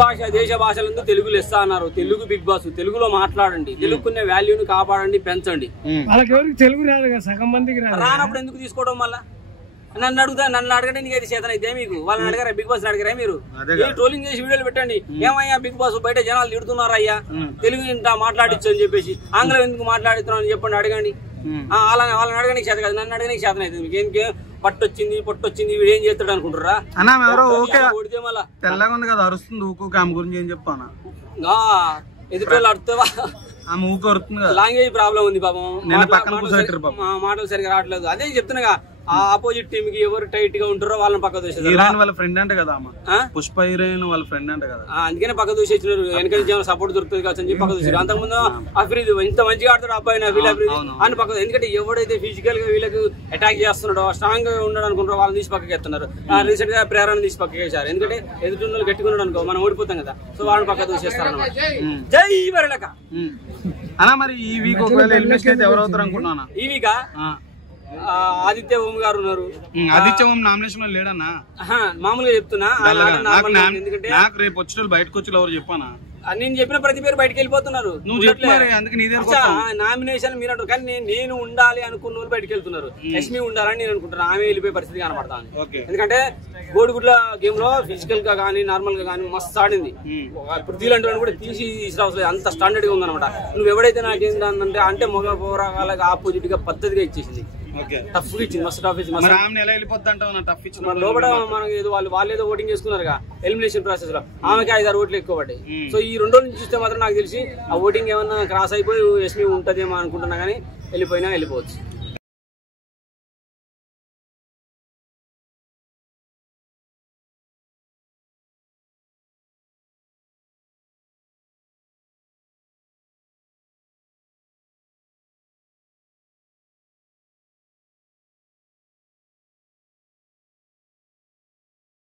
భాష దేశ భాషలందు తెలుగులో ఇస్తా అన్నారు. తెలుగు బిగ్ బాస్, తెలుగులో మాట్లాడండి, తెలుగుకునే వాల్యూని కాపాడండి, పెంచండి. తెలుగు రాదు కదా, సగం మందికి రానప్పుడు ఎందుకు తీసుకోవడం? మళ్ళా నన్ను అడగండి, నీకైతే చేతన అయితే మీకు వాళ్ళని అడగరా? బిగ్ బాస్ అడగరా? మీరు ట్రోలింగ్ చేసి వీడియోలు పెట్టండి. ఏమయ్యా బిగ్ బాస్ బయట జనాలు తిడుతున్నారు అయ్యా, తెలుగు ఇంత మాట్లాడించు అని చెప్పేసి, ఆంగ్లం ఎందుకు మాట్లాడుతున్నావు అని చెప్పండి, అడగండి. వాళ్ళని అడగడానికి చేత కాదు, నన్ను అడగడానికి చేతన అవుతుంది. మీకు ఏంటి పొట్టొచ్చింది వీడు ఏం చేస్తాడు అనుకుంటారా? తెల్లగా ఉంది కదా, అరుస్తుంది ఊకు. ఆమె గురించి ఏం చెప్తానా? ఎదుటి అడుగుతావా? ఆమె ఊకు అరుతుంది. లాంగ్వేజ్ ప్రాబ్లం ఉంది పాపం, మాటలు సరిగా రావట్లేదు. అదే చెప్తున్నా, ఆ ఆపోజిట్ టీమ్ కి ఎవరు టైట్ గా ఉంటారో వాళ్ళని పక్క దూసేస్తారు. హీరోయిన్ వాళ్ళ ఫ్రెండ్ అంటే కదా, పుష్ప హీరోయిన్ వాళ్ళ ఫ్రెండ్ అంటే కదా, అందుకనే పక్క దూసేసినారు. వెనక సపోర్ట్ దొరుకుతుంది కదా అని చెప్పి పక్క దూసారు. అంతకుముందు అఫ్రీద్ ఇంత మంచిగా ఆడతాడు అబ్బాయి అఫ్రీద్ అని పక్క. ఎందుకంటే ఎవడైతే ఫిజికల్ గా వీళ్ళకి అటాక్ చేస్తున్నాడో, స్ట్రాంగ్ గా ఉన్నాడు అనుకుంటారో వాళ్ళని తీసి పక్కకి ఎత్తున్నారు. రీసెంట్ గా ప్రేరణ తీసి పక్కకి వేశారు. ఎందుకంటే ఎదుటి గట్టిగా అనుకో మనం ఓడిపోతాం కదా, సో వాళ్ళని పక్క దూసేస్తారు అన్నమాట. జై వరలక. అన్నా మరి ఈ వీక్ ఒకవేళ ఎలిమినేషన్ అయితే ఎవరు అవుతారు అనుకుంటున్నా? ఈ వీకా ఆదిత్య ఓం గారు ఉన్నారు. ఆదిత్య ఓం నామినేషన్ లో లేడన్నా? మామూలుగా చెప్తున్నా, ఎందుకంటే నాకు రేపు వచ్చిన బయటకు వచ్చి ఎవరు చెప్పానా? నేను చెప్పిన ప్రతి పేరు బయటకు వెళ్ళిపోతున్నారు. నామినేషన్ మీరు అంటారు, కానీ నేను ఉండాలి అనుకున్న వాళ్ళు బయటకు వెళ్తున్నారు. యష్మి ఉండాలని నేను అనుకుంటున్నాను. ఆమె వెళ్ళిపోయే పరిస్థితి కనపడతాను. ఎందుకంటే గోడిగుడ్ల గేమ్ లో ఫిజికల్ గా గానీ నార్మల్ గా గానీ మస్తు ఆడింది. పృథ్వీ లాంటి కూడా తీసుకురావట్లేదు, అంత స్టాండర్డ్ గా ఉందన్నమాట. నువ్వు ఎవడైతే నాకేందంటే అంటే మగ పోరాగాలకు ఆపోజిట్ గా పద్ధతిగా ఇచ్చేసింది. టఫ్ ఇచ్చింది, మస్తు టఫ్ ఇచ్చింది. లోపల మనకి వాళ్ళు ఓటింగ్ చేసుకున్నారుగా ఎలిమినేషన్ ప్రాసెస్ లో, ఆమెకి 5-6 ఓట్లు ఎక్కువ పడ్డాయి. సో ఈ 2 రోజుల నుంచి చూస్తే మాత్రం నాకు తెలిసి ఆ ఓటింగ్ ఏమన్నా క్రాస్ అయిపోయి యష్మి ఉంటదేమో అనుకుంటున్నా, కానీ వెళ్ళిపోయినా వెళ్ళిపోవచ్చు.